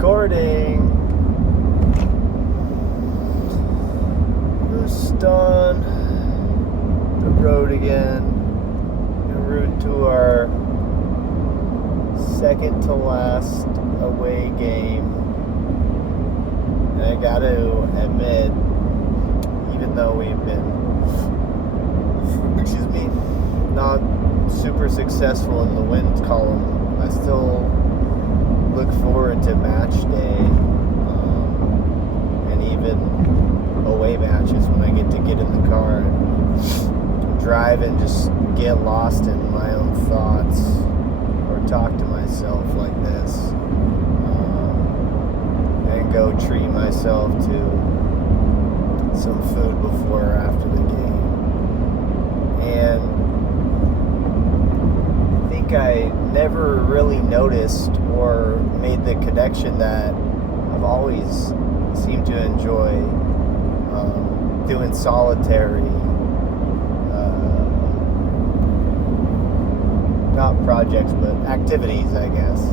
Recording. Just on the road again, en route to our second to last away game. And I gotta admit, even though we've been, not super successful in the wins column, I still look forward to match day, and even away matches when I get to get in the car and drive and just get lost in my own thoughts or talk to myself like this, and go treat myself to some food before or after the game. And I never really noticed or made the connection that I've always seemed to enjoy doing solitary, not projects, but activities, I guess.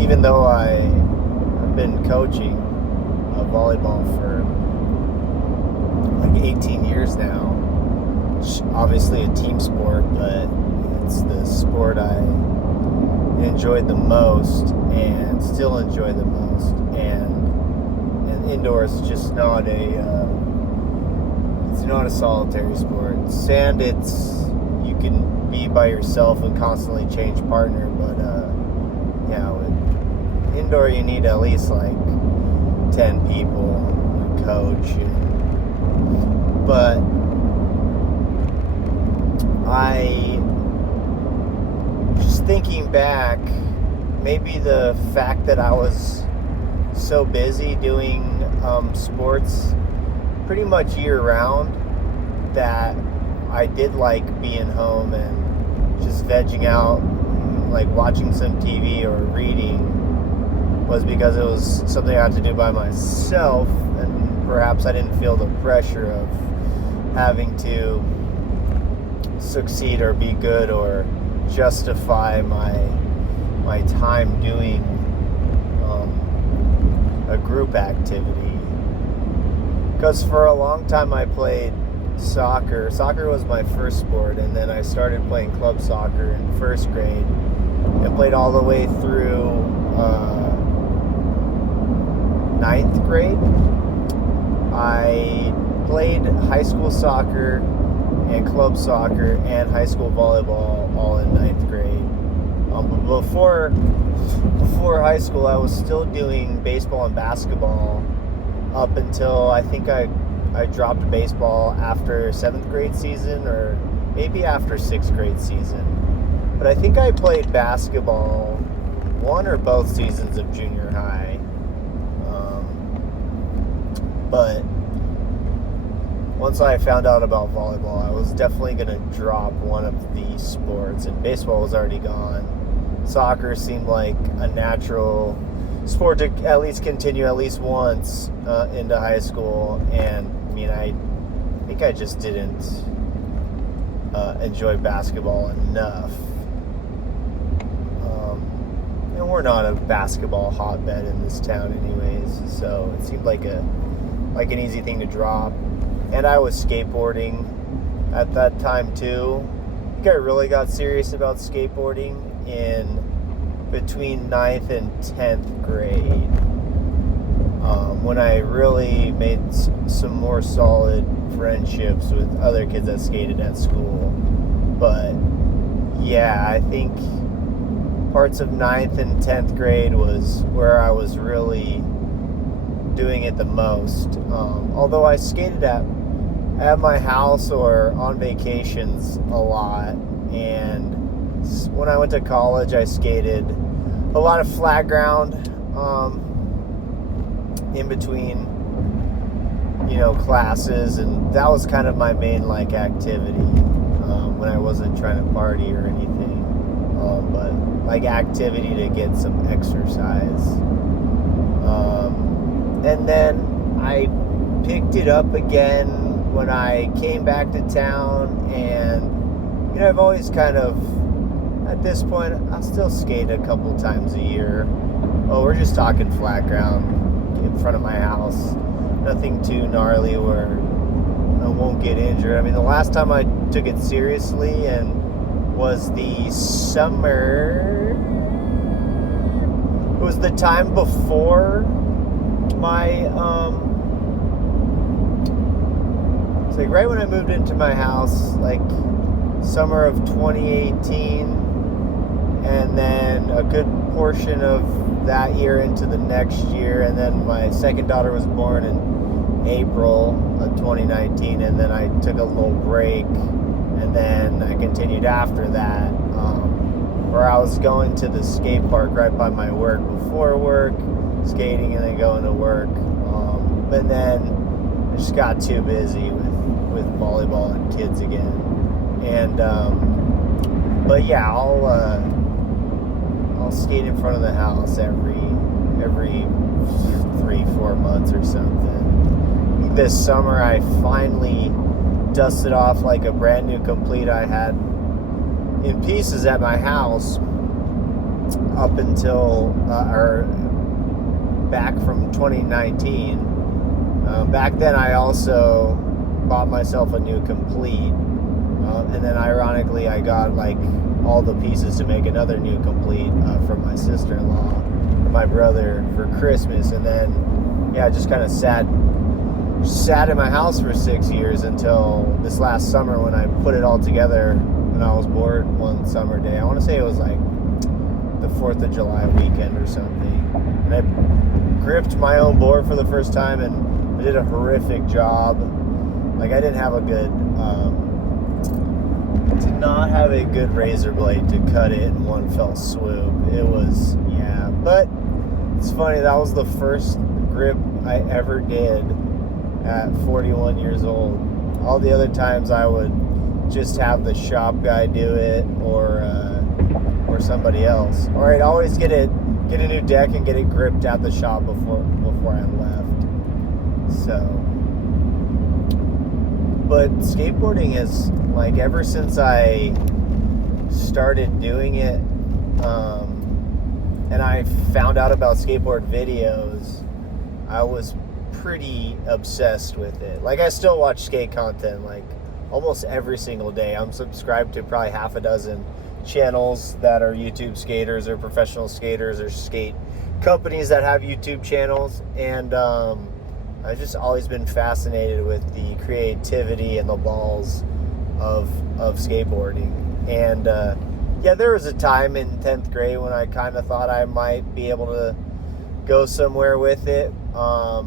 Even though I've been coaching volleyball for like 18 years now, obviously a team sport, but it's the sport I enjoyed the most and still enjoy the most. And indoors is just not it's not a solitary sport. Sand, you can be by yourself and constantly change partner, but with indoor you need at least like 10 people, a coach, but just thinking back, maybe the fact that I was so busy doing sports pretty much year round that I did like being home and just vegging out, like watching some TV or reading, was because it was something I had to do by myself, and perhaps I didn't feel the pressure of having to succeed or be good or justify my time doing a group activity. Because for a long time I played soccer. Soccer was my first sport, and then I started playing club soccer in first grade and played all the way through ninth grade. I played high school soccer and club soccer and high school volleyball all in ninth grade. But before high school, I was still doing baseball and basketball up until I think I dropped baseball after 7th grade season, or maybe after 6th grade season. But I think I played basketball one or both seasons of junior high. But once I found out about volleyball, I was definitely going to drop one of these sports, and baseball was already gone. Soccer seemed like a natural sport to at least continue at least once into high school, and I think I just didn't enjoy basketball enough. We're not a basketball hotbed in this town anyways, so it seemed like an easy thing to drop. And I was skateboarding at that time too. I think I really got serious about skateboarding in between 9th and 10th grade, when I really made some more solid friendships with other kids that skated at school. But yeah, I think parts of 9th and 10th grade was where I was really doing it the most. Although I skated at my house or on vacations a lot, and when I went to college I skated a lot of flat ground in between classes, and that was kind of my main activity when I wasn't trying to party or anything, but activity to get some exercise. And then I picked it up again when I came back to town, and I've always kind of at this point, I'll still skate a couple times a year. Oh, we're just talking flat ground in front of my house. Nothing too gnarly where I won't get injured. I mean, the last time I took it seriously and was the summer. It was the time before my it's like right when I moved into my house, like summer of 2018, and then a good portion of that year into the next year, and then my second daughter was born in April of 2019, and then I took a little break, and then I continued after that, where I was going to the skate park right by my work before work, skating and then going to work, but then I just got too busy with volleyball and kids again, and but yeah, I'll skate in front of the house every 3-4 months or something. This summer I finally dusted off like a brand new complete I had in pieces at my house up until or back from 2019. Back then I also bought myself a new complete, and then ironically I got like all the pieces to make another new complete from my sister-in-law and my brother for Christmas, and then yeah, just kind of sat in my house for 6 years until this last summer when I put it all together when I was bored one summer day. I want to say it was like the 4th of July weekend or something, and I gripped my own board for the first time, and I did a horrific job. Like I didn't have a good did not have a good razor blade to cut it in one fell swoop. It was, yeah, but it's funny, that was the first grip I ever did at 41 years old. All the other times I would just have the shop guy do it, or somebody else, or I'd always get a new deck and get it gripped at the shop before I left. So, but skateboarding is like, ever since I started doing it, and I found out about skateboard videos, I was pretty obsessed with it. Like, I still watch skate content like almost every single day. I'm subscribed to probably half a dozen channels that are YouTube skaters or professional skaters or skate companies that have YouTube channels, and I've just always been fascinated with the creativity and the balls of skateboarding. And yeah, there was a time in 10th grade when I kind of thought I might be able to go somewhere with it. I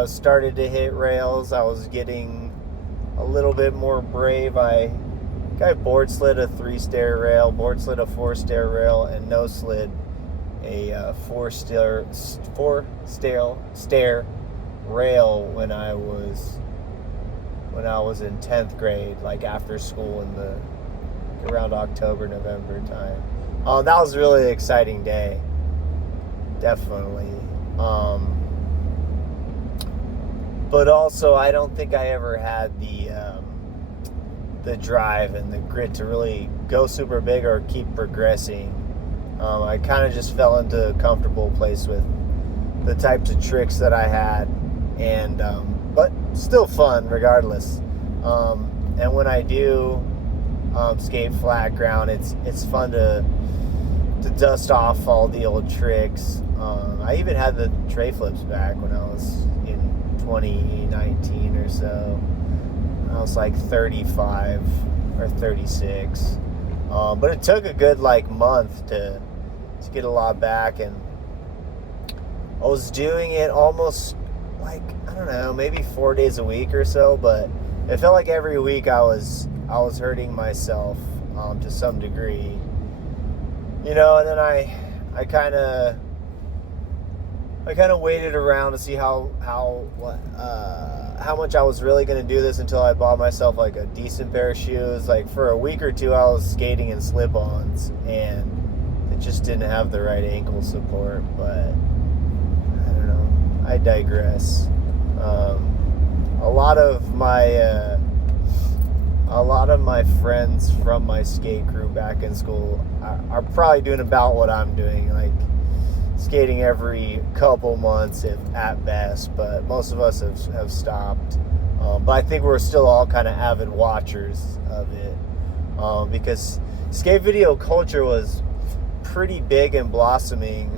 was started to hit rails. I was getting a little bit more brave. I board slid a 3-stair rail, board slid a 4-stair rail, and no slid a 4-stair rail when I was in 10th grade, like after school around October, November time. That was a really exciting day, definitely. But also, I don't think I ever had the drive and the grit to really go super big or keep progressing. I kind of just fell into a comfortable place with the types of tricks that I had, and but still fun regardless. And when I do skate flat ground, it's fun to dust off all the old tricks. I even had the tray flips back when I was in 2019 or so. I was like 35 or 36. But it took a good like month to get a lot back, and I was doing it almost like, I don't know, maybe 4 days a week or so, but it felt like every week I was hurting myself to some degree, you know. And then I kind of waited around to see how much I was really going to do this until I bought myself like a decent pair of shoes. Like for a week or two I was skating in slip-ons, and it just didn't have the right ankle support. But I don't know, I digress. A lot of my a lot of my friends from my skate crew back in school are probably doing about what I'm doing, like skating every couple months if at best, but most of us have stopped. But I think we're still all kind of avid watchers of it, because skate video culture was pretty big and blossoming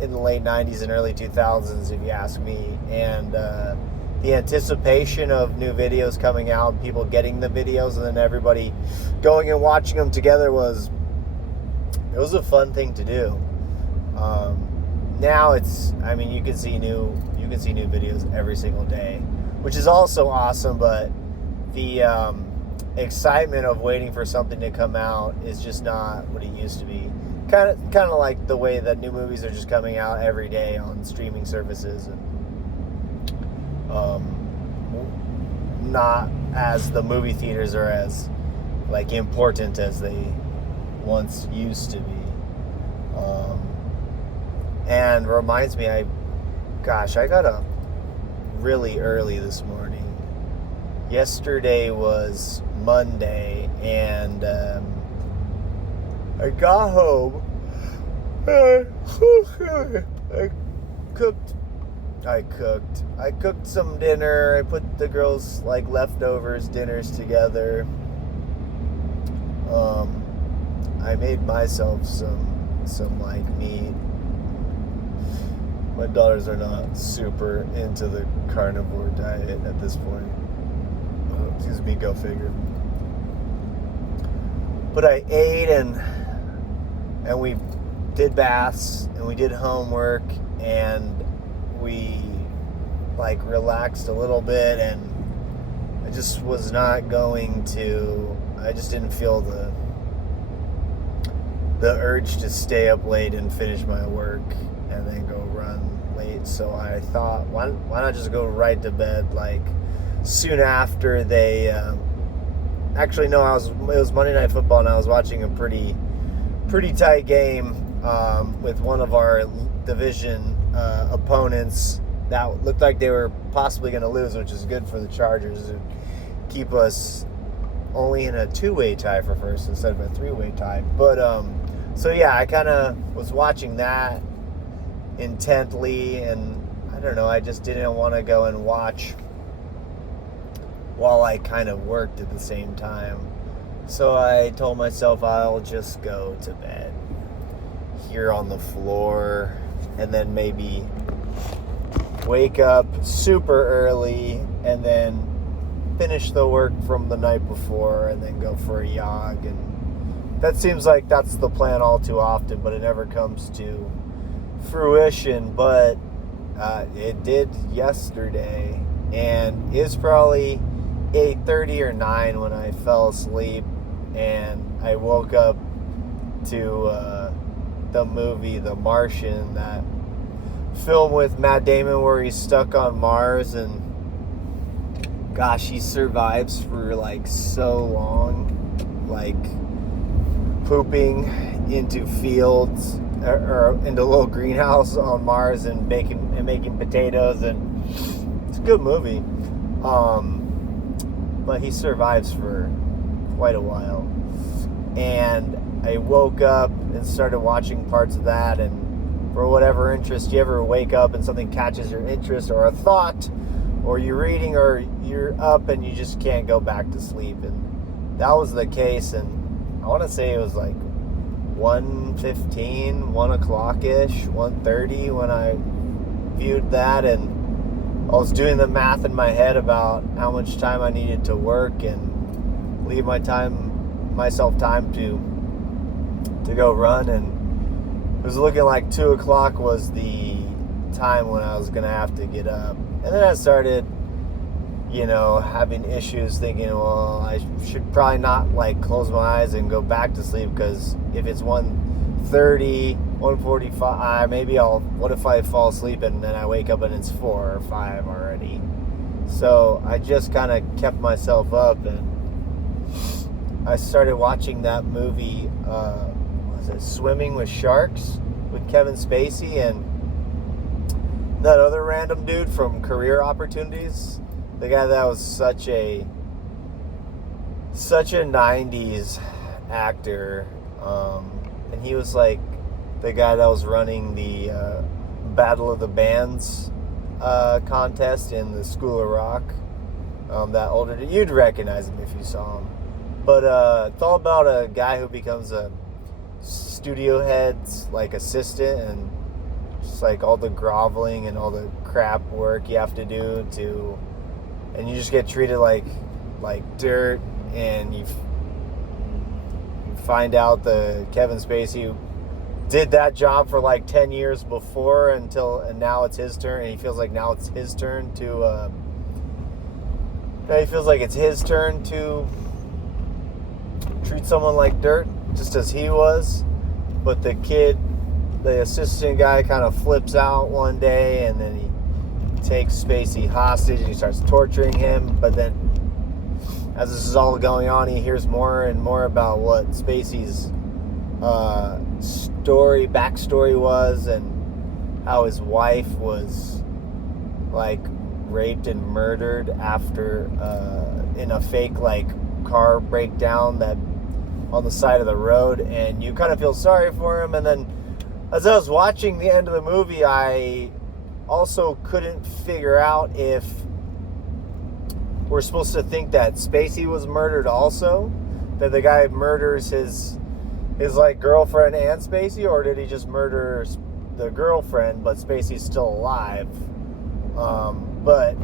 in the late 90s and early 2000s, if you ask me. And the anticipation of new videos coming out and people getting the videos and then everybody going and watching them together was a fun thing to do. Now you can see new videos every single day, which is also awesome, but the excitement of waiting for something to come out is just not what it used to be. Kind of like the way that new movies are just coming out every day on streaming services, and not as the movie theaters are as like important as they once used to be. And reminds me, I got up really early this morning. Yesterday was Monday, and I got home. I cooked some dinner. I put the girls' like leftovers dinners together. I made myself some like meat. My daughters are not super into the carnivore diet at this point. Excuse me, go figure. But I ate and we did baths and we did homework and we like relaxed a little bit, and I just was not I just didn't feel the urge to stay up late and finish my work and then go run late. So I thought, why not just go right to bed like soon after they actually no, it was Monday Night Football, and I was watching a pretty tight game with one of our division opponents that looked like they were possibly going to lose, which is good for the Chargers and keep us only in a two-way tie for first instead of a three-way tie. But so yeah, I kind of was watching that intently, and I don't know, I just didn't want to go and watch while I kind of worked at the same time. So I told myself I'll just go to bed here on the floor and then maybe wake up super early and then finish the work from the night before and then go for a jog. And that seems like that's the plan all too often, but it never comes to fruition. But it did yesterday, and it's probably 8:30 or 9 when I fell asleep, and I woke up to the movie The Martian, that film with Matt Damon where he's stuck on Mars, and gosh, he survives for like so long, like pooping into fields or into a little greenhouse on Mars and making potatoes, and it's a good movie. But he survives for quite a while. And I woke up and started watching parts of that, and for whatever interest, you ever wake up and something catches your interest, or a thought, or you're reading, or you're up and you just can't go back to sleep. And that was the case, and I want to say it was like 1:15, 1 o'clock-ish, 1:30 when I viewed that, and I was doing the math in my head about how much time I needed to work and leave myself time to go run, and it was looking like 2 o'clock was the time when I was going to have to get up. And then I started, having issues thinking, well, I should probably not like close my eyes and go back to sleep, because if it's 1:30, 1:45, maybe what if I fall asleep and then I wake up and it's 4 or 5 already? So I just kind of kept myself up, and I started watching that movie, was it Swimming with Sharks, with Kevin Spacey and that other random dude from Career Opportunities, the guy that was such a such a 90s actor. And he was like the guy that was running the Battle of the Bands contest in the School of Rock. That older, you'd recognize him if you saw him. But it's all about a guy who becomes a studio head's like assistant, and just like all the groveling and all the crap work you have to do to, and you just get treated like dirt, and you find out the Kevin Spacey did that job for like 10 years before and now it's his turn, and he feels like now it's his turn to treat someone like dirt, just as he was. But the assistant guy kind of flips out one day, and then he takes Spacey hostage and he starts torturing him. But then as this is all going on, he hears more and more about what Spacey's backstory was, and how his wife was like raped and murdered after in a fake like car breakdown that on the side of the road, and you kind of feel sorry for him. And then as I was watching the end of the movie, I also couldn't figure out if we're supposed to think that Spacey was murdered also, that the guy murders his like girlfriend and Spacey, or did he just murder the girlfriend but Spacey's still alive? But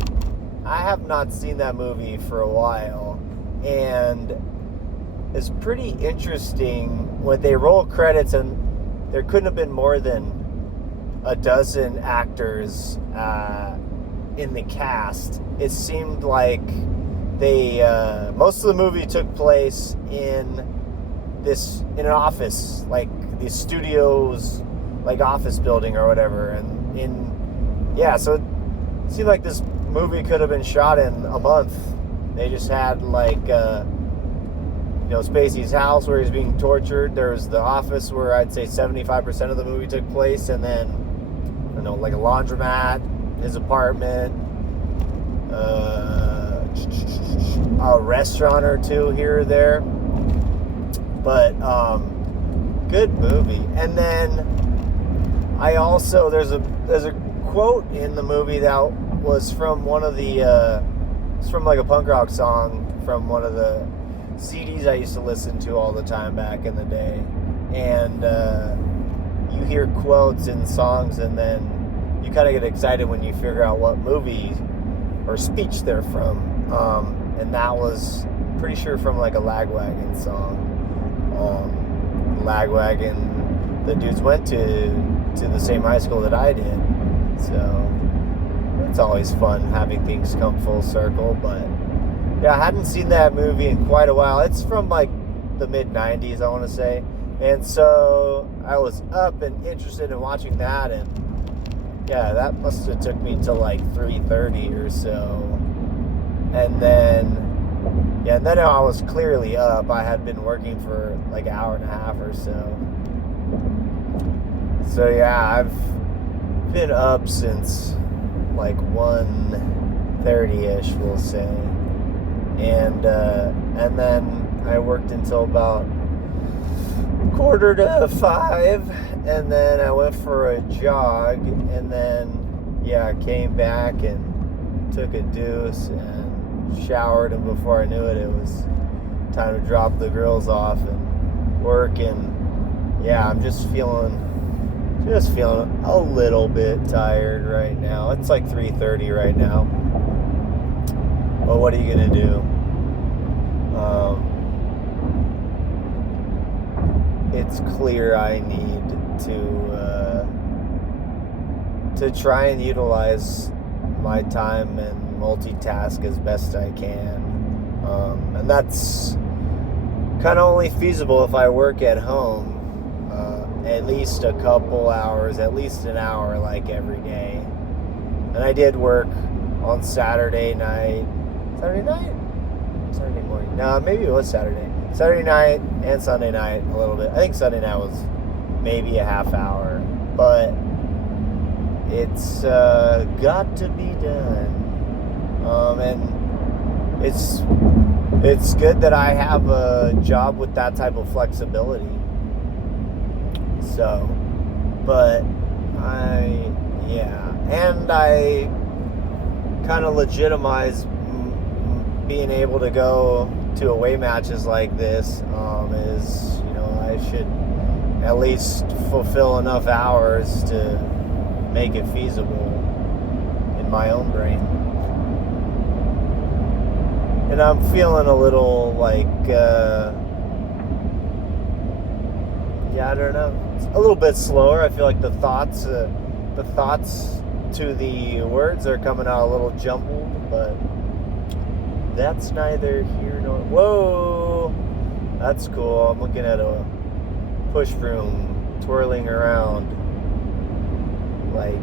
I have not seen that movie for a while, and it's pretty interesting when they roll credits, and there couldn't have been more than a dozen actors in the cast. It seemed like they most of the movie took place in an office, like the studios, like office building or whatever, and so it seemed like this movie could have been shot in a month. They just had like Spacey's house where he's being tortured. There's the office where I'd say 75% of the movie took place, and then like a laundromat, his apartment, a restaurant or two here or there. But good movie. And then I also there's a quote in the movie that was from one of the it's from like a punk rock song from one of the CDs I used to listen to all the time back in the day. And you hear quotes in songs, and then you kind of get excited when you figure out what movie or speech they're from. And that was pretty sure from like a Lagwagon song. Lagwagon, the dudes went to the same high school that I did, so it's always fun having things come full circle. But yeah, I hadn't seen that movie in quite a while. It's from like the mid-90s, I want to say, and so I was up and interested in watching that, and yeah, that must have took me to like 3:30 or so, and then I was clearly up. I had been working for like an hour and a half or so. So yeah, I've been up since like 1:30ish, we'll say. And then I worked until about 4:45, and then I went for a jog, and then I came back and took a deuce and showered, and before I knew it, it was time to drop the girls off and work. And I'm just feeling a little bit tired right now. It's like 3:30 right now, but what are you gonna do? It's clear I need to try and utilize my time and multitask as best I can, and that's kind of only feasible if I work at home at least a couple hours, at least an hour, like every day. And I did work on Saturday morning, no, maybe it was Saturday night and Sunday night a little bit. I think Sunday night was maybe a half hour, but it's got to be done. And it's it's good that I have a job with that type of flexibility. So, but and I kind of legitimize being able to go to away matches like this. Is, I should at least fulfill enough hours to make it feasible in my own brain. And I'm feeling a little like, I don't know. It's a little bit slower. I feel like the thoughts to the words are coming out a little jumbled, but that's neither here nor... Whoa! That's cool. I'm looking at a push broom twirling around like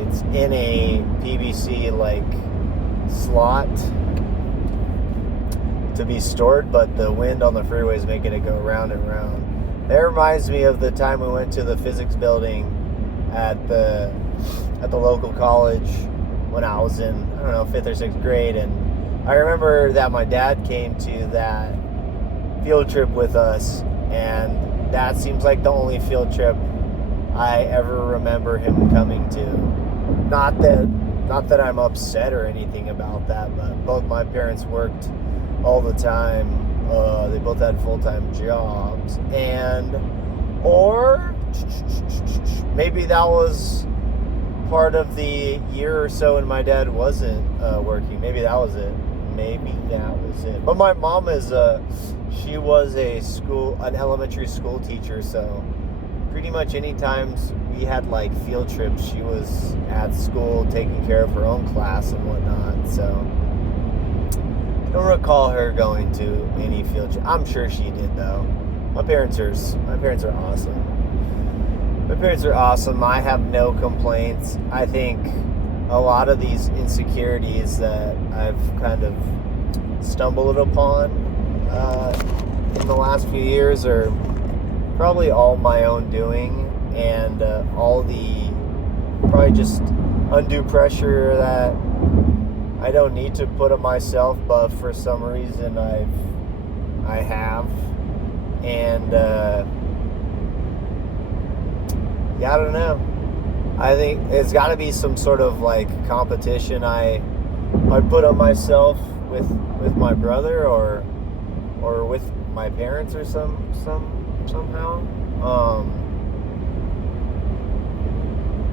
it's in a PVC like slot to be stored, but the wind on the freeway is making it go round and round. That reminds me of the time we went to the physics building at the local college when I was in, 5th or 6th grade, and I remember that my dad came to that field trip with us, and that seems like the only field trip I ever remember him coming to. Not that I'm upset or anything about that, but both my parents worked all the time. They both had full-time jobs, or maybe that was part of the year or so when my dad wasn't working. Maybe that was it. But my mom she was an elementary school teacher, so pretty much any times we had like field trips, she was at school taking care of her own class and whatnot. So I don't recall her going to any field trip. I'm sure she did though. My parents are awesome. My parents are awesome. I have no complaints. I think a lot of these insecurities that I've kind of stumbled upon in the last few years are probably all my own doing, and all the probably just undue pressure that I don't need to put on myself, but for some reason I have. And I don't know. I think it's got to be some sort of like competition I put on myself with my brother or with my parents or somehow.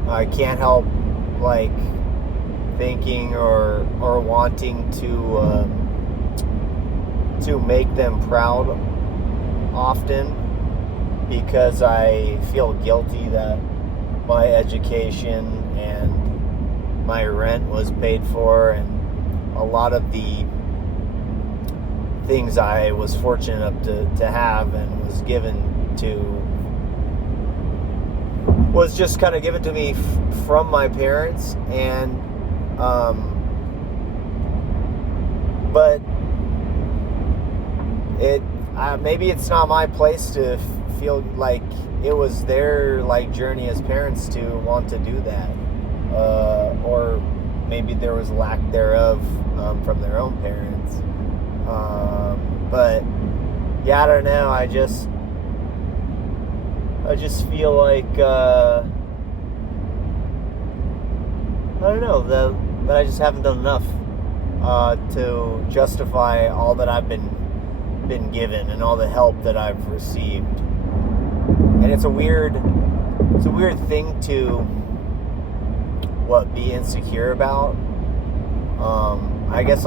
I can't help like thinking or wanting to make them proud often, because I feel guilty that my education and my rent was paid for, and a lot of the things I was fortunate enough to have and was just kind of given to me from my parents. And but maybe it's not my place to feel like it was their like journey as parents to want to do that, or maybe there was lack thereof from their own parents. But I don't know. I just feel like I don't know that I just haven't done enough to justify all that I've been given and all the help that I've received. And it's a weird thing to be insecure about. I guess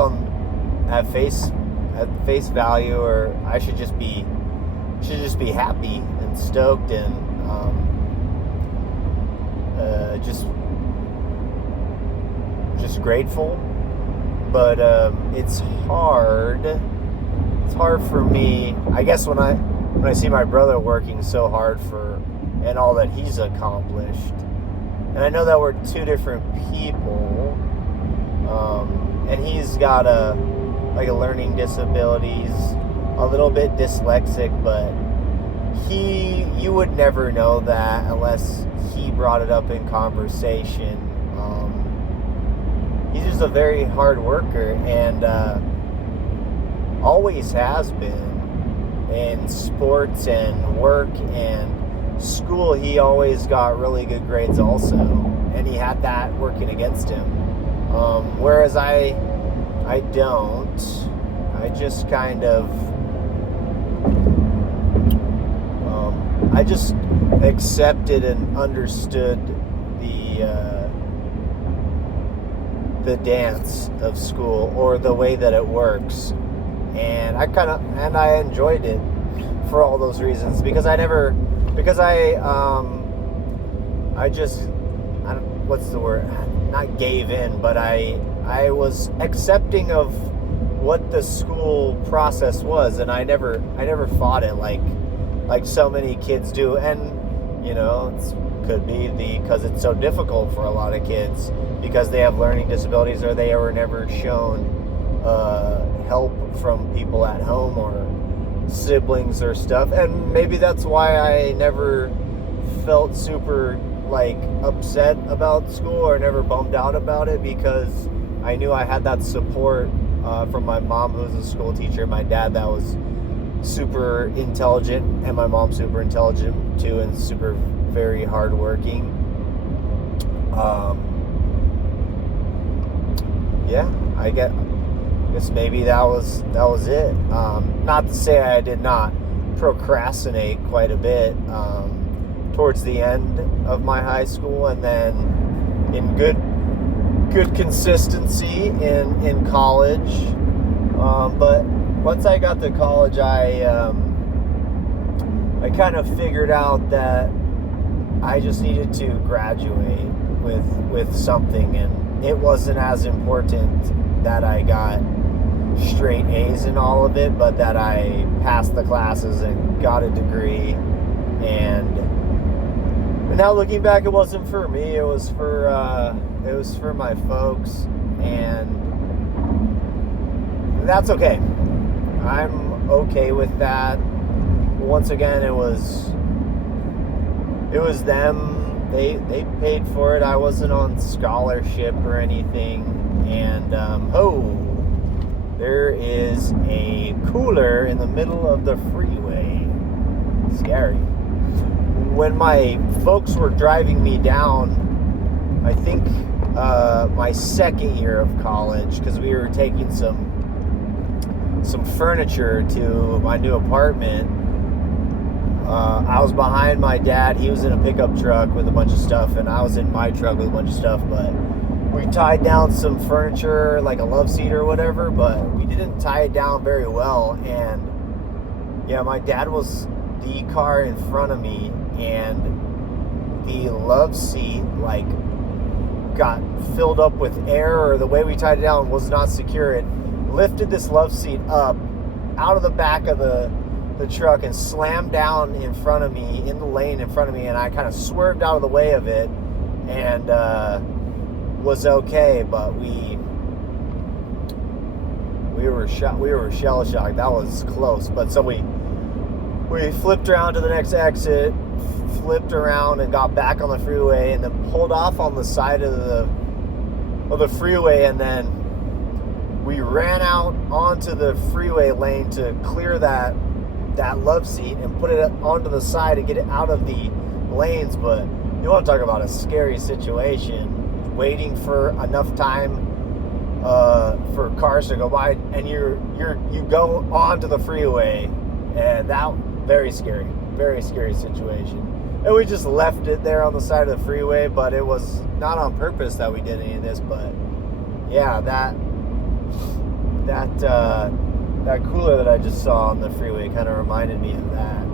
at face value, or I should just be happy and stoked and just grateful. But it's hard for me, I guess, when I see my brother working so hard and all that he's accomplished. And I know that we're two different people, and he's got a learning disability. He's a little bit dyslexic, but you would never know that unless he brought it up in conversation. He's just a very hard worker, and always has been. In sports and work and school, he always got really good grades also, and he had that working against him. Whereas I don't. I just kind of, I just accepted and understood the dance of school, or the way that it works. And I enjoyed it for all those reasons, because I just, what's the word? Not gave in, but I was accepting of what the school process was, and I never fought it like so many kids do. And could be because it's so difficult for a lot of kids, because they have learning disabilities, or they were never shown help from people at home or siblings or stuff. And maybe that's why I never felt super upset about school, or never bummed out about it, because I knew I had that support from my mom, who was a school teacher, my dad that was super intelligent, and my mom super intelligent too, and super very hardworking. I guess maybe that was it. Not to say I did not procrastinate quite a bit towards the end of my high school, and then in good consistency in college. But once I got to college, I kind of figured out that I just needed to graduate with something, and it wasn't as important that I got straight A's in all of it, but that I passed the classes and got a degree. And now looking back, it wasn't for me. It was for my folks, and that's okay. I'm okay with that. Once again, it was them. They paid for it. I wasn't on scholarship or anything. And there is a cooler in the middle of the freeway. Scary. When my folks were driving me down, I think my second year of college, because we were taking some furniture to my new apartment. I was behind my dad. He was in a pickup truck with a bunch of stuff, and I was in my truck with a bunch of stuff. But we tied down some furniture, like a love seat or whatever, but we didn't tie it down very well. And my dad was the car in front of me, and the love seat got filled up with air, or the way we tied it down was not secure. It lifted this love seat up out of the back of the truck and slammed down in front of me, in the lane in front of me, and I kind of swerved out of the way of it and was okay. But we were shell shocked. That was close. But so we flipped around to the next exit, flipped around and got back on the freeway, and then pulled off on the side of the freeway, and then we ran out onto the freeway lane to clear that love seat and put it onto the side and get it out of the lanes. But you want to talk about a scary situation, waiting for enough time for cars to go by, and you go onto the freeway, and that very scary situation. And we just left it there on the side of the freeway, but it was not on purpose that we did any of this. But yeah, that cooler that I just saw on the freeway kind of reminded me of that.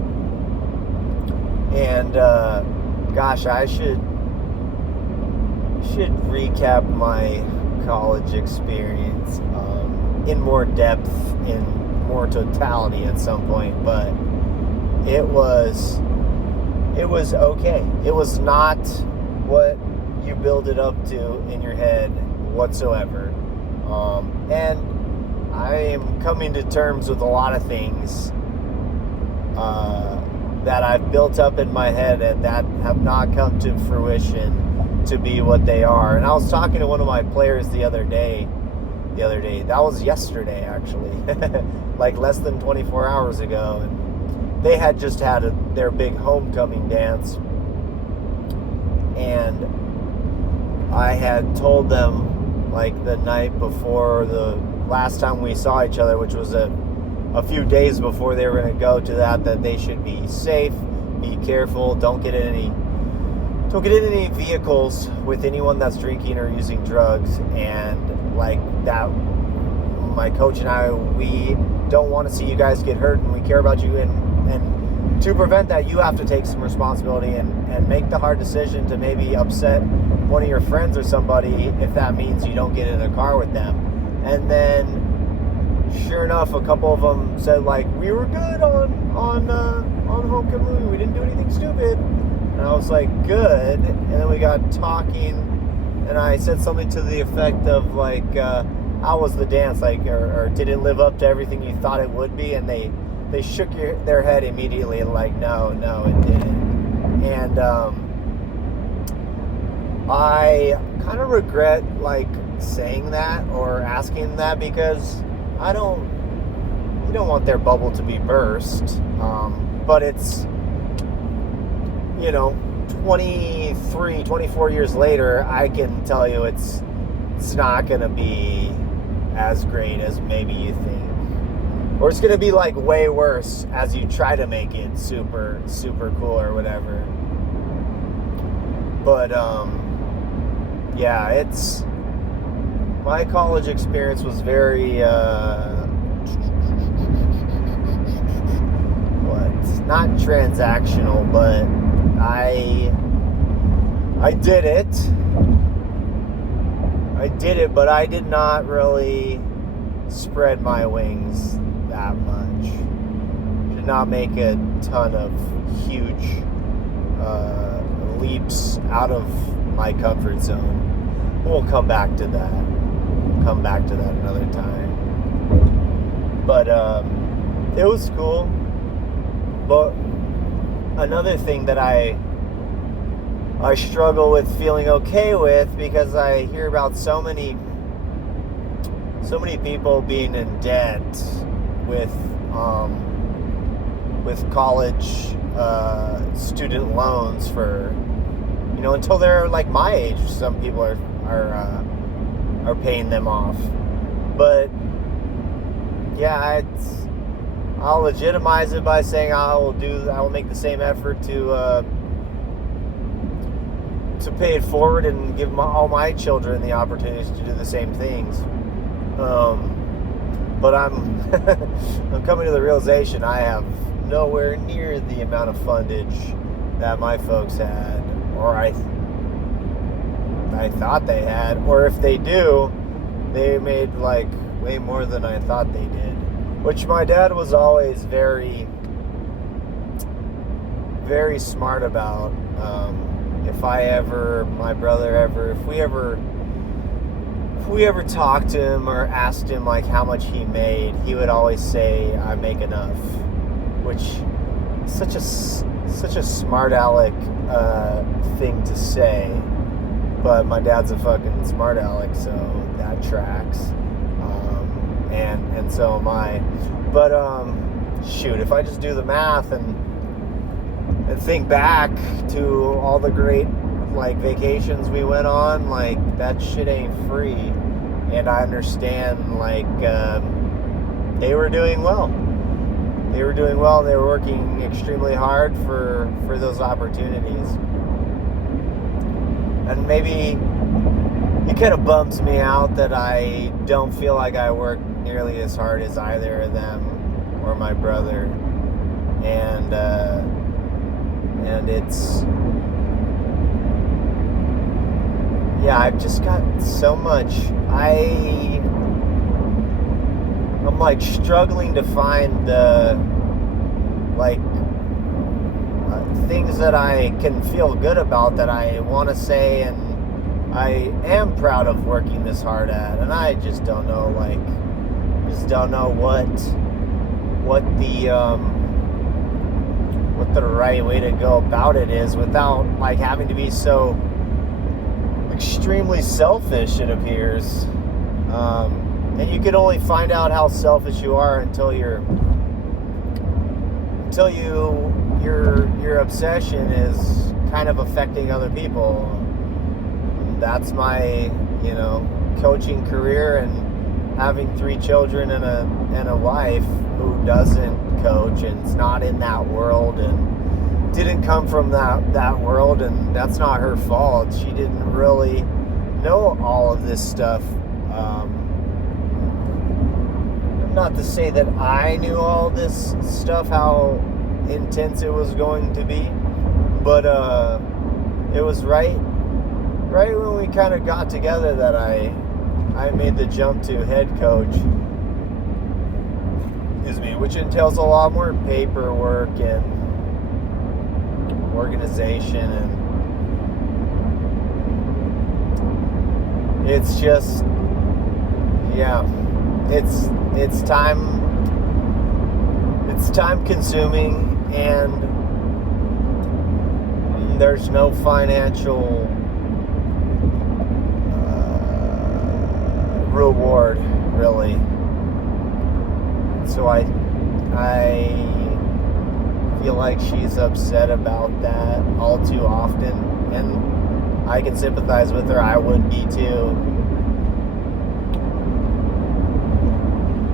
And gosh, I should recap my college experience in more depth, in more totality at some point. But it was okay. It was not what you build it up to in your head whatsoever. And I am coming to terms with a lot of things that I've built up in my head and that have not come to fruition to be what they are. And I was talking to one of my players the other day, the other day. That was yesterday, actually. Like less than 24 hours ago. And they had just had their big homecoming dance. And I had told them, like, the night before the last time we saw each other, which was a few days before they were going to go to that they should be safe, be careful, don't get in any vehicles with anyone that's drinking or using drugs. And like that, my coach and I, we don't want to see you guys get hurt, and we care about you, and to prevent that, you have to take some responsibility and make the hard decision to maybe upset one of your friends or somebody if that means you don't get in a car with them. And then sure enough, a couple of them said, like, we were good on homecoming, we didn't do anything stupid. And I was like, good. And then we got talking, and I said something to the effect of, like, how was the dance, like, or did it live up to everything you thought it would be? And they shook their head immediately, like, no, it didn't. And I kind of regret, like, saying that or asking that, because you don't want their bubble to be burst. But it's, 23, 24 years later, I can tell you it's not going to be as great as maybe you think. Or it's going to be, like, way worse as you try to make it super, super cool or whatever. But, yeah, my college experience was very, not transactional, but I did it, but I did not really spread my wings that much. Did not make a ton of huge leaps out of my comfort zone. We'll come back to that. Another time. But it was cool. But another thing that I struggle with feeling okay with, because I hear about so many people being in debt with college student loans for, until they're like my age. Some people are paying them off. But yeah, I'll legitimize it by saying I will make the same effort to pay it forward and give all my children the opportunities to do the same things. But I'm I'm coming to the realization I have nowhere near the amount of fundage that my folks had, or I thought they had, or if they do, they made like way more than I thought they did. Which my dad was always very, very smart about. If we ever talked to him or asked him like how much he made, he would always say, "I make enough," which is such a smart aleck thing to say. But my dad's a fucking smart aleck, so that tracks. And so am I. But shoot, if I just do the math and think back to all the great like vacations we went on, like that shit ain't free. And I understand like they were doing well. They were working extremely hard for those opportunities. And maybe it kind of bums me out that I don't feel like I work nearly as hard as either of them or my brother. And it's, yeah, I've just got so much. I'm like struggling to find the like things that I can feel good about, that I want to say and I am proud of working this hard at. And I just don't know, what the right way to go about it is without like having to be so extremely selfish, it appears. And you can only find out how selfish you are until your obsession is kind of affecting other people. That's my, coaching career, and having 3 children and a wife who doesn't coach and is not in that world and didn't come from that world, and that's not her fault. She didn't really know all of this stuff. Not to say that I knew all this stuff, how intense it was going to be, but it was right when we kind of got together that I made the jump to head coach. Which entails a lot more paperwork and organization, and it's just, it's time consuming, and there's no financial reward, really. So I feel like she's upset about that all too often, and I can sympathize with her. I would be too.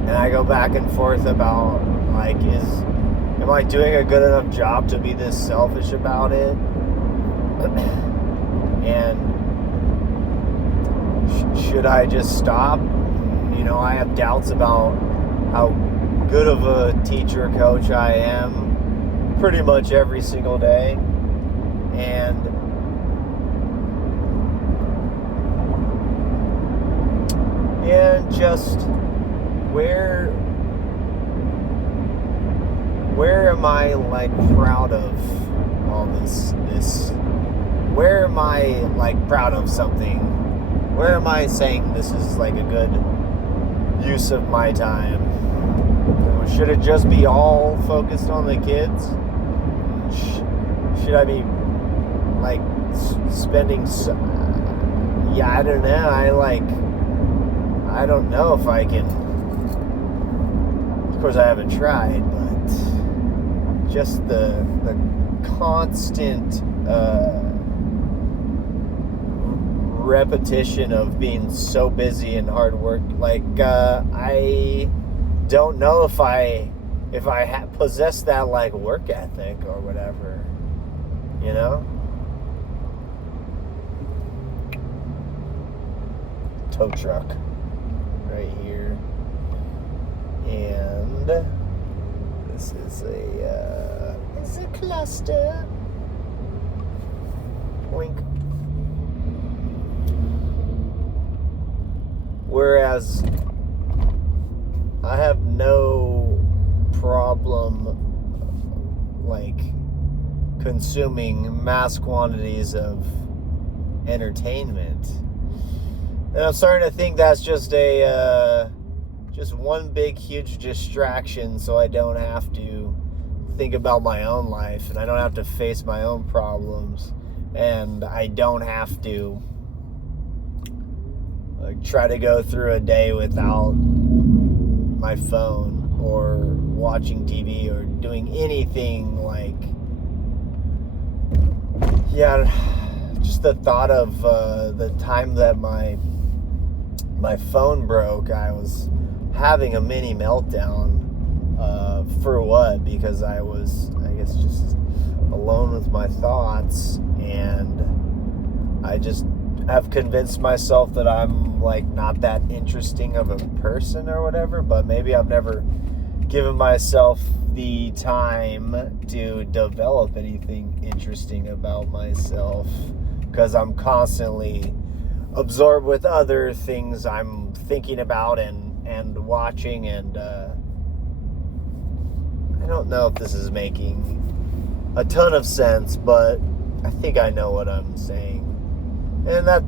And I go back and forth about, like, am I doing a good enough job to be this selfish about it? And should I just stop? I have doubts about how good of a teacher coach I am pretty much every single day. And just where am I, like, proud of all this? Where am I, like, proud of something? Where am I saying this is, like, a good use of my time? Should it just be all focused on the kids? Should I be, like, spending I don't know. I don't know if I can. Of course, I haven't tried, but just the constant repetition of being so busy and hard work. Like, I don't know if I possess that, like, work ethic or whatever, Tow truck right here, and this is a cluster. Poink. Whereas I have no problem, like, consuming mass quantities of entertainment. And I'm starting to think that's just just one big, huge distraction, so I don't have to think about my own life, and I don't have to face my own problems, and I don't have to, like, try to go through a day without my phone or watching TV or doing anything, like, just the thought of the time that my phone broke, I was having a mini meltdown. For what? Because I was, I guess, just alone with my thoughts, and I just have convinced myself that I'm, like, not that interesting of a person or whatever, but maybe I've never given myself the time to develop anything interesting about myself, because I'm constantly absorbed with other things I'm thinking about and watching, and I don't know if this is making a ton of sense, but I think I know what I'm saying. And that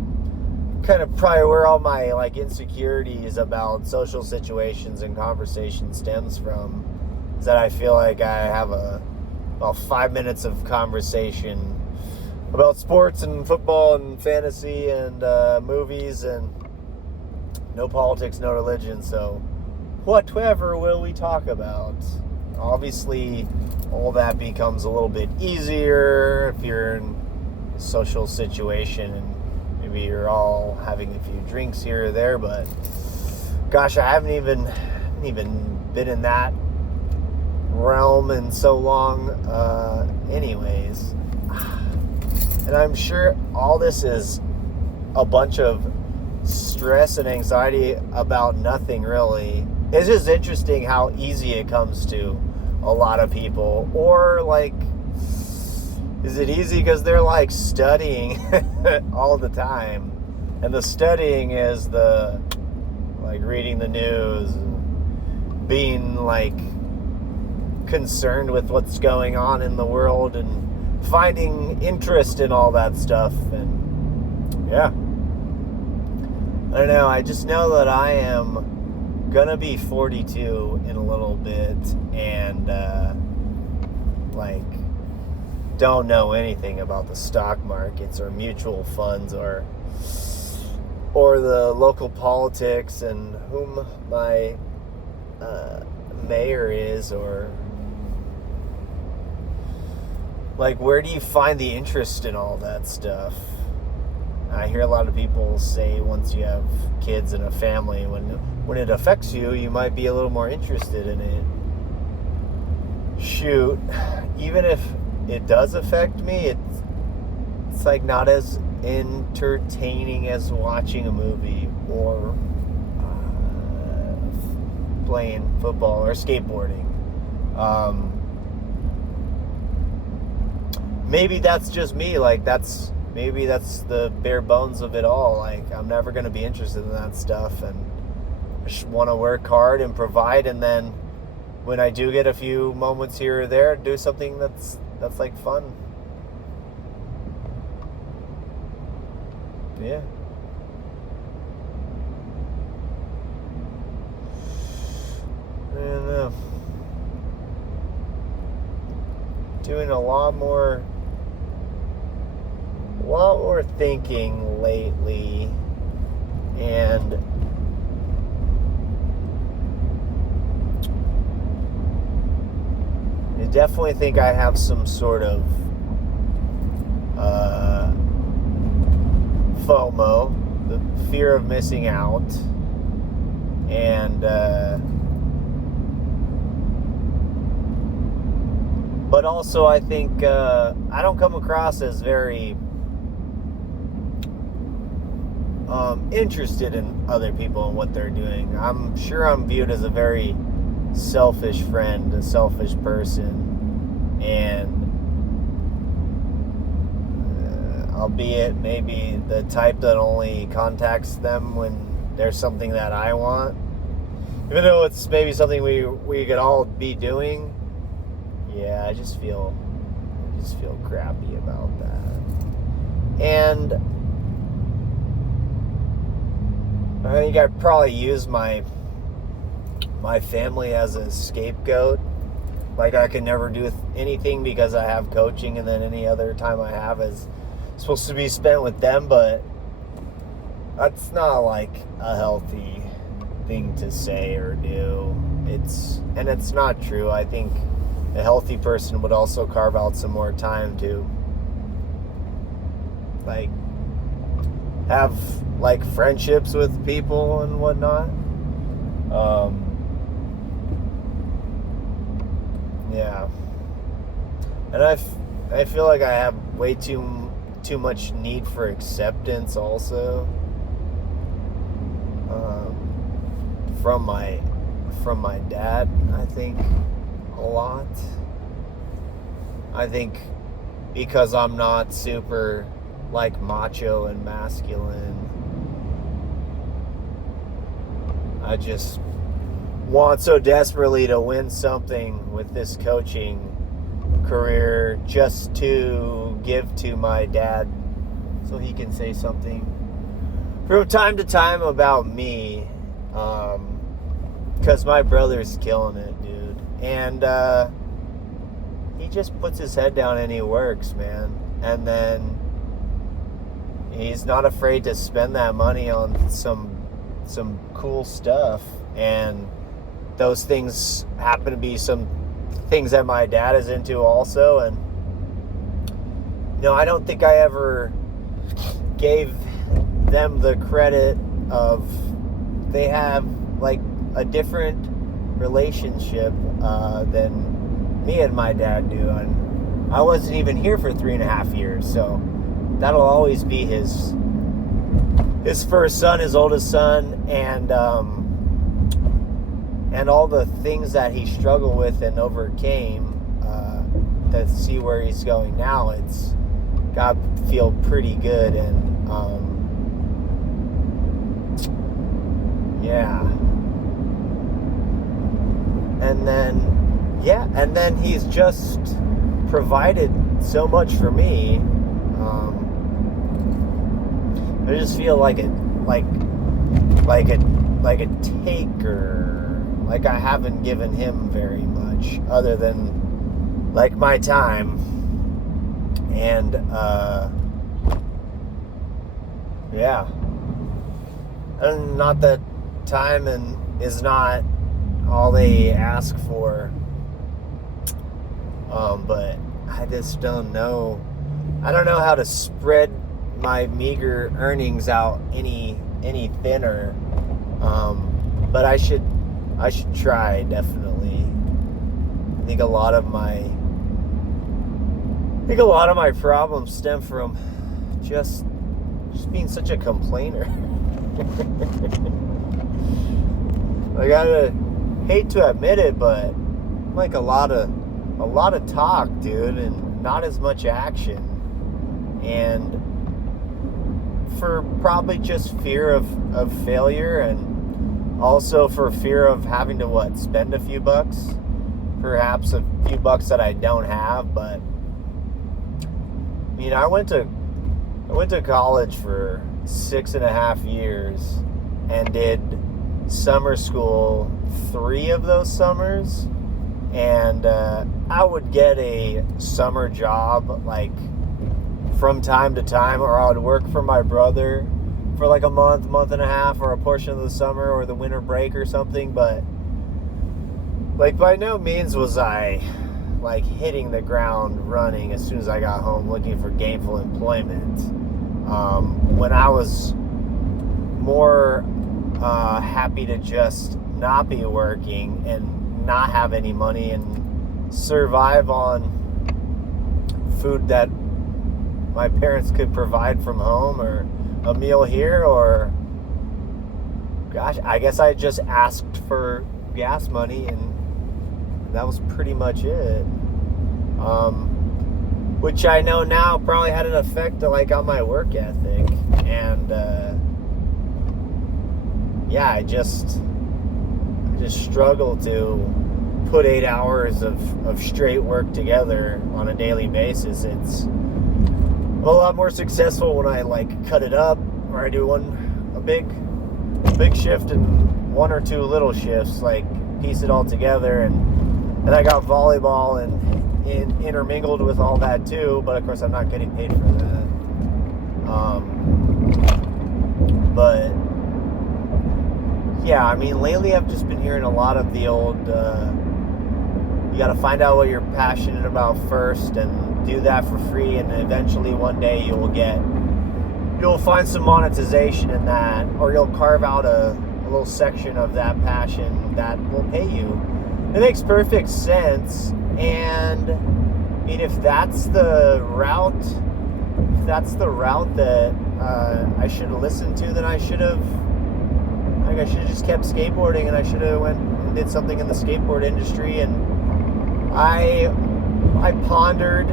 kind of probably where all my, like, insecurities about social situations and conversations stems from, is that I feel like I have about 5 minutes of conversation about sports and football and fantasy and movies, and no politics, no religion, so whatever will we talk about? Obviously, all that becomes a little bit easier if you're in a social situation and maybe you're all having a few drinks here or there, but gosh, I haven't even been in that realm in so long anyways. And I'm sure all this is a bunch of stress and anxiety about nothing, really. It's just interesting how easy it comes to a lot of people. Or, like, is it easy because they're, like, studying all the time? And the studying is the, like, reading the news, being, like, concerned with what's going on in the world and finding interest in all that stuff. And yeah, I don't know, I just know that I am gonna be 42 in a little bit, and like, don't know anything about the stock markets or mutual funds or the local politics and whom my mayor is, or like, where do you find the interest in all that stuff? I hear a lot of people say once you have kids and a family, when it affects you, you might be a little more interested in it. Shoot, even if it does affect me, it's like not as entertaining as watching a movie or playing football or skateboarding. Maybe that's just me. Like, maybe that's the bare bones of it all. Like, I'm never going to be interested in that stuff, and I just want to work hard and provide, and then when I do get a few moments here or there, do something that's like fun. Yeah. I don't know. Doing a lot more thinking lately, and I definitely think I have some sort of FOMO, the fear of missing out, and but also I think I don't come across as very interested in other people and what they're doing. I'm sure I'm viewed as a very selfish friend, a selfish person, and albeit maybe the type that only contacts them when there's something that I want, even though it's maybe something we could all be doing. Yeah, I just feel crappy about that. And I think I probably use my family as a scapegoat. Like, I can never do anything because I have coaching, and then any other time I have is supposed to be spent with them, but that's not like a healthy thing to say or do. It's not true. I think a healthy person would also carve out some more time to, like, have, like, friendships with people and whatnot. Yeah. And I feel like I have way too much need for acceptance also. From my dad, I think, a lot. I think because I'm not super, like, macho and masculine, I just want so desperately to win something with this coaching career, just to give to my dad so he can say something from time to time about me, because my brother's killing it, dude, and he just puts his head down and he works, man, and then he's not afraid to spend that money on some some cool stuff, and those things happen to be some things that my dad is into also. And I don't think I ever gave them the credit of, they have like a different relationship than me and my dad do. And I wasn't even here for 3.5 years, so that'll always be his first son, his oldest son, and all the things that he struggled with and overcame, to see where he's going now, it's got to feel pretty good. And yeah, and then he's just provided so much for me. I just feel like a taker. Like I haven't given him very much other than like my time. And yeah. And not that time is not all they ask for. But I just don't know. I don't know how to spread my meager earnings out any thinner. But I should try, definitely. I think a lot of my problems stem from just being such a complainer. Like, I hate to admit it, but like a lot of talk, dude, and not as much action. And for probably just fear of failure, and also for fear of having to spend a few bucks, perhaps a few bucks that I don't have. But I went to college for 6.5 years and did summer school 3 of those summers, and I would get a summer job like from time to time, or I would work for my brother for like a month and a half, or a portion of the summer or the winter break or something. But like by no means was I like hitting the ground running as soon as I got home looking for gainful employment. When I was more happy to just not be working and not have any money and survive on food that my parents could provide from home, or a meal here, or gosh, I guess I just asked for gas money, and that was pretty much it. Which I know now probably had an effect on my work ethic. And yeah, I just struggle to put 8 hours of straight work together on a daily basis. It's a lot more successful when I cut it up, or I do a big shift and 1 or 2 little shifts, piece it all together. And I got volleyball and intermingled with all that too, but of course I'm not getting paid for that. But yeah, lately I've just been hearing a lot of the old, you got to find out what you're passionate about first and do that for free, and eventually one day you'll find some monetization in that, or you'll carve out a little section of that passion that will pay you. It makes perfect sense. And if that's the route that I should have listened to, then I should have just kept skateboarding, and I should have went and did something in the skateboard industry. And I pondered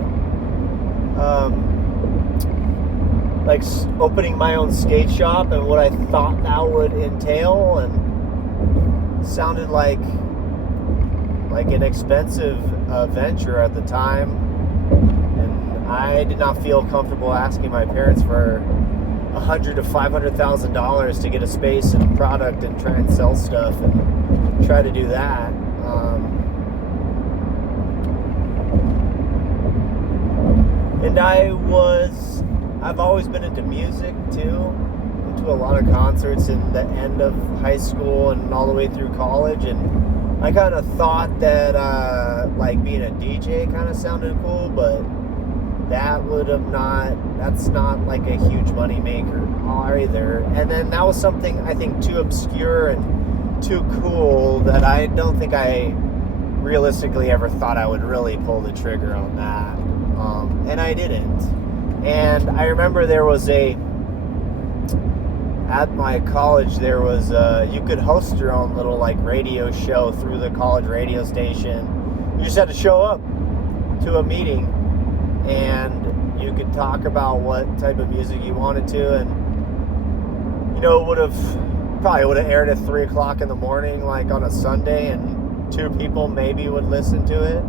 opening my own skate shop and what I thought that would entail, and it sounded like an expensive venture at the time, and I did not feel comfortable asking my parents for $100,000 to $500,000 to get a space and a product and try and sell stuff and try to do that. And I've always been into music too, went to a lot of concerts in the end of high school and all the way through college, and I kind of thought that like being a DJ kind of sounded cool, but that's not like a huge money maker either. And then that was something I think too obscure and too cool that I don't think I realistically ever thought I would really pull the trigger on that. And I didn't. And I remember at my college, there was, you could host your own little like radio show through the college radio station. You just had to show up to a meeting and you could talk about what type of music you wanted to, and probably would have aired at 3 o'clock in the morning, like on a Sunday, and 2 people maybe would listen to it.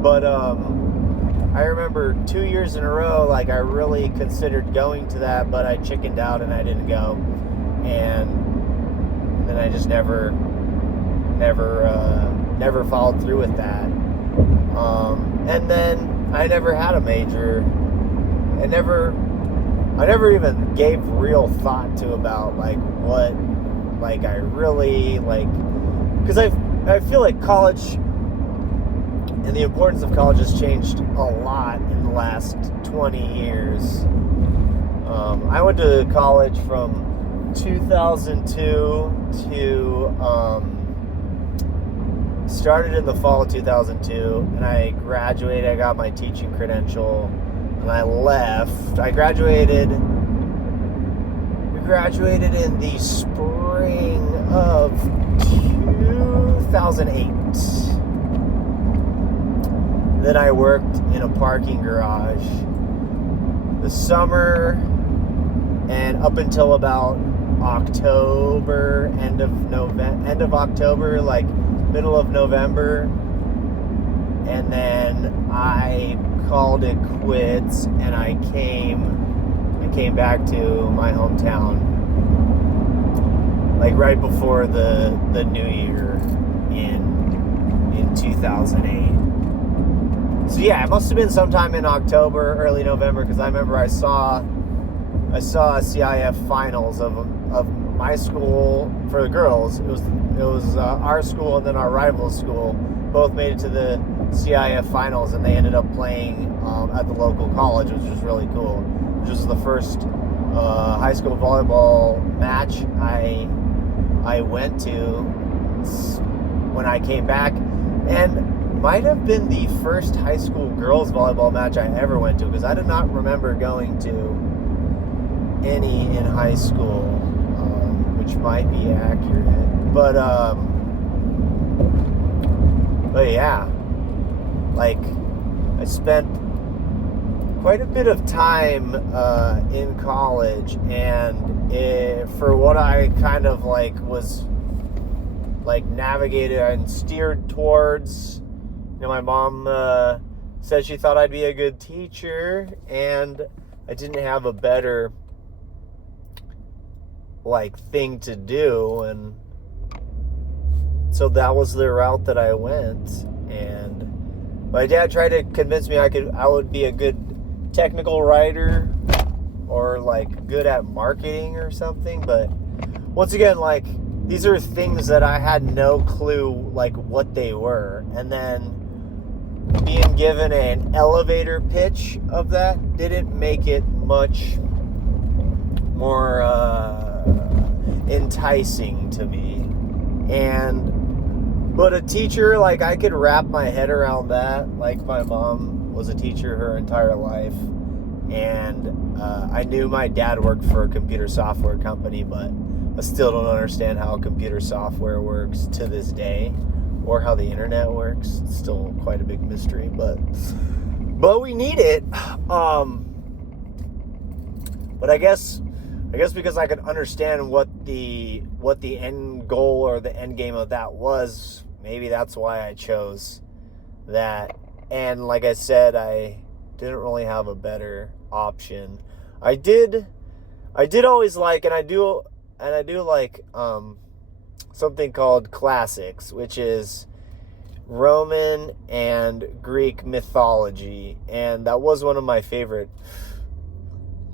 But I remember 2 years in a row, like I really considered going to that, but I chickened out and I didn't go, and then I just never followed through with that. And then I never had a major. I never even gave real thought to about like what like I really like, because I feel like college and the importance of college has changed a lot in the last 20 years. I went to college from 2002 to started in the fall of 2002, and I graduated. I got my teaching credential, and I left. I graduated in the spring of 2008. Then I worked in a parking garage the summer and up until about October, end of October, like middle of November, and then I called it quits, and I came back to my hometown like right before the new year in 2008. So yeah, it must have been sometime in October, early November, because I remember I saw a CIF finals of my school for the girls. It was our school and then our rival school both made it to the CIF finals, and they ended up playing at the local college, which was really cool. Which was the first high school volleyball match I went to when I came back, and might have been the first high school girls volleyball match I ever went to, because I do not remember going to any in high school, which might be accurate, but yeah, like I spent quite a bit of time in college, and for what I kind of like was like navigated and steered towards, my mom said she thought I'd be a good teacher, and I didn't have a better like thing to do, and so that was the route that I went. And my dad tried to convince me I would be a good technical writer or like good at marketing or something, but once again, like these are things that I had no clue like what they were, and then being given an elevator pitch of that didn't make it much more enticing to me. But a teacher, like I could wrap my head around that. Like my mom was a teacher her entire life, and I knew my dad worked for a computer software company, but I still don't understand how computer software works to this day, or how the internet works. It's still quite a big mystery, but we need it. But I guess because I could understand what the end goal or the end game of that was, maybe that's why I chose that. And like I said, I didn't really have a better option. I did always like, and I do like something called classics, which is Roman and Greek mythology, and that was one of my favorite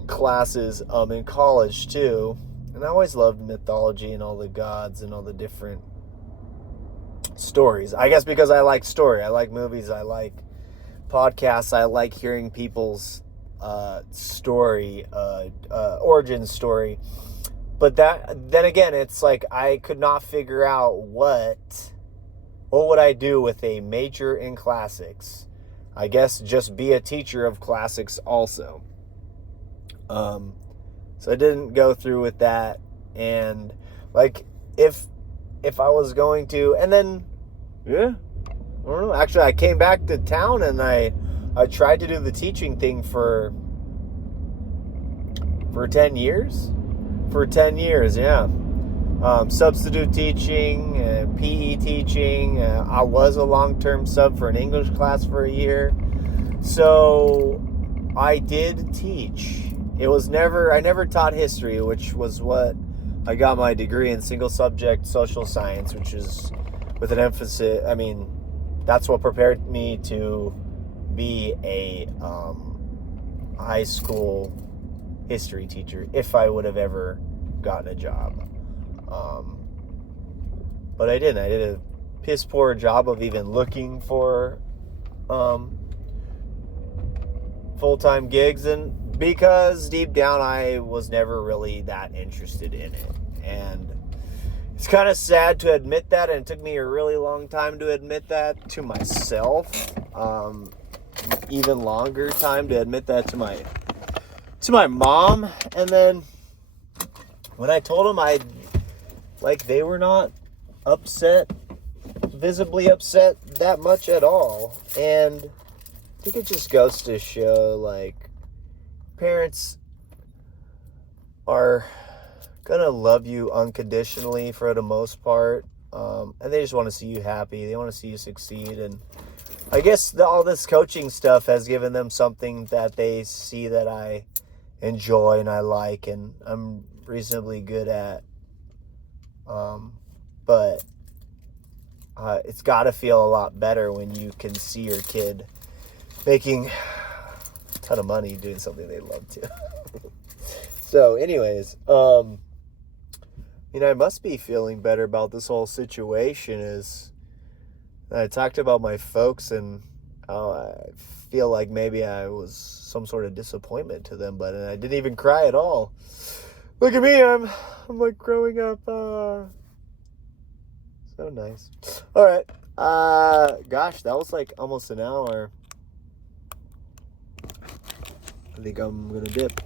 classes in college too. And I always loved mythology and all the gods and all the different stories. I guess because I like story. I like movies. I like podcasts. I like hearing people's story, origin story. But then again, it's like I could not figure out what would I do with a major in classics. I guess just be a teacher of classics also. So I didn't go through with that. And like if I was going to, and then yeah, I don't know. Actually, I came back to town and I tried to do the teaching thing for 10 years. For 10 years, yeah. Substitute teaching, PE teaching. I was a long-term sub for an English class for a year. So I did teach. I never taught history, which was what I got my degree in single subject social science, which is with an emphasis, that's what prepared me to be a high school history teacher if I would have ever gotten a job. But I didn't. I did a piss poor job of even looking for full-time gigs, and because deep down I was never really that interested in it. And it's kind of sad to admit that, and it took me a really long time to admit that to myself. Even longer time to admit that to my mom. And then when I told them, they were not visibly upset that much at all. And I think it just goes to show, parents are gonna love you unconditionally for the most part, and they just want to see you happy. They want to see you succeed. And I guess all this coaching stuff has given them something that they see that I enjoy and I like and I'm reasonably good at. But it's got to feel a lot better when you can see your kid making a ton of money doing something they love to. So anyways, I must be feeling better about this whole situation. Is I talked about my folks and how I feel like maybe I was some sort of disappointment to them, but I didn't even cry at all. Look at me, I'm like growing up. So nice. All right. Gosh, that was like almost an hour. I think I'm gonna dip.